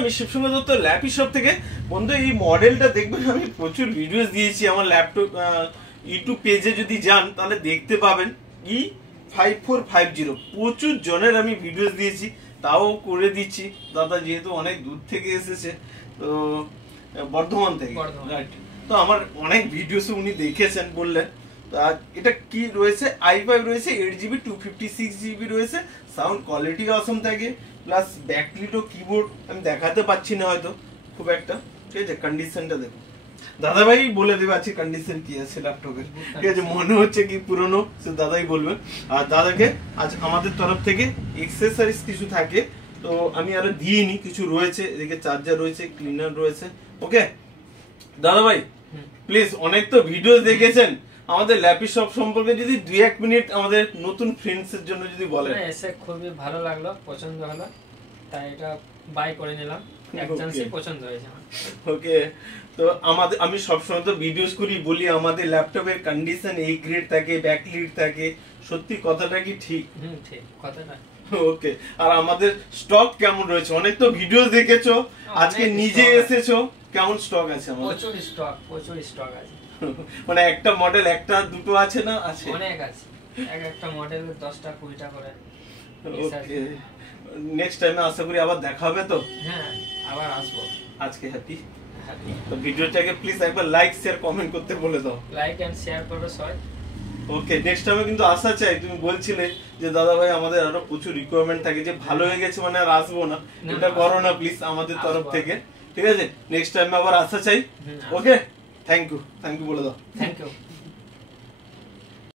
আমি Shibsundar Dutta laptop shop থেকে। বন্ধু এই মডেলটা দেখবেন, আমি প্রচুর ভিডিওস দিয়েছি আমার ল্যাপটপ ইউটিউব পেজে, যদি যান তাহলে দেখতে পাবেন। E5450 প্রচুর জনের আমি ভিডিওস দিয়েছি, তাও করে দিচ্ছি। দাদা যেহেতু অনেক দূর থেকে এসেছে, তো বর্ধমান থেকে, তো আমার অনেক ভিডিওস উনি দেখেছেন বললেন। এটা কি রয়েছে, i5 রয়েছে, 8GB 256GB রয়েছে, সাউন্ড কোয়ালিটি অসম থাকে, প্লাস ব্যাকলিট ও কিবোর্ড আমি দেখাতে পাচ্ছি না হয়তো খুব একটা, ঠিক আছে। কন্ডিশনটা দেখো, দাদা ভাই বলে দেবে আছে কন্ডিশন কি আছে ল্যাপটপের, ঠিক আছে। মনে হচ্ছে কি পুরনো, সে দাদাই বলবেন। আর দাদাকে আজ আমাদের তরফ থেকে এক্সেসরিজ কিছু থাকে, তো আমি আরো দিইনি, কিছু রয়েছে এদিকে, চার্জার রয়েছে, ক্লিনার রয়েছে। ওকে দাদা ভাই প্লিজ, অনেক তো ভিডিও দেখেছেন, আমাদের ল্যাপটপ শপ সম্পর্কে যদি 2-1 মিনিট আমাদের নতুন ফ্রেন্ডস এর জন্য যদি বলেন। এসে খুবই ভালো লাগলো, পছন্দ হলো, তাই এটা বাই করে নিলাম, একজনসি পছন্দ হয়েছে। ওকে, তো আমি সবসময় তো ভিডিওস করি, বলি আমাদের ল্যাপটপের কন্ডিশন এই গ্রেড থাকে, ব্যাকলিট থাকে, সত্যি কথাটা কি ঠিক? ঠিক কথাটা। ওকে, আর আমাদের স্টক কেমন রয়েছে? অনেক তো ভিডিও দেখেছো, আজকে নিজে এসেছো, কেমন স্টক আছে আমাদের? প্রচুর স্টক আছে। মানে একটা মডেল একটা দুটো আছে না? আছে, অনেক আছে, একটা মডেল 10টা 20টা করে। ওকে, নেক্সট টাইমে আশা করি আবার দেখা হবে তো। হ্যাঁ, আবার আসবো। আজকে হ্যাপি। তো ভিডিওটাকে প্লিজ একবার লাইক শেয়ার কমেন্ট করতে বলে দাও। লাইক এন্ড শেয়ার করো সবাই। ওকে, নেক্সট টাইমে কিন্তু আসা চাই। তুমি বলছিলে যে দাদা ভাই আমাদের আরো প্রচুর রিকোয়ারমেন্ট থাকে, যে ভালো হয়ে গেছে মানে আর আসবো না, এটা করো না প্লিজ আমাদের তরফ থেকে, ঠিক আছে। নেক্সট টাইমে আবার আসা চাই। ওকে, থ্যাংক ইউ বলে দাও। Thank you.